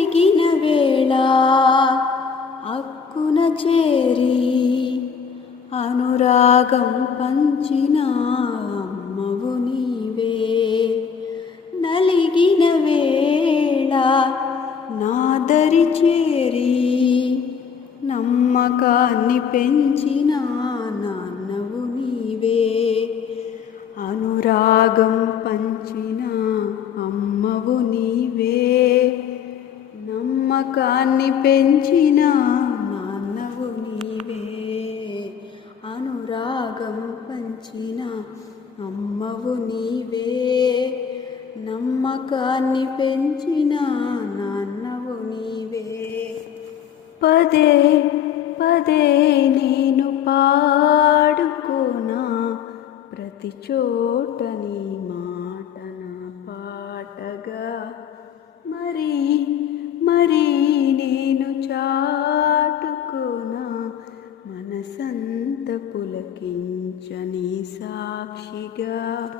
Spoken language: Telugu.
నలిగిన వేళ అక్కున చేరి అనురాగం పంచిన అమ్మవు నీవే. నలిగిన వేళ నాదరి చేరి నమ్మకాన్ని పెంచిన నాన్నవు నీవే. అనురాగం పంచినా నమ్మకాన్ని పెంచిన మానవు నీవే. అనురాగం పంచిన అమ్మవు నీవే. నమ్మకాన్ని పెంచిన నాన్నవు నీవే. పదే పదే నేను పాడుకోనా ప్రతి చోటని మరి నేను చాటుకోనా మనసంత పులకించని సాక్షిగా.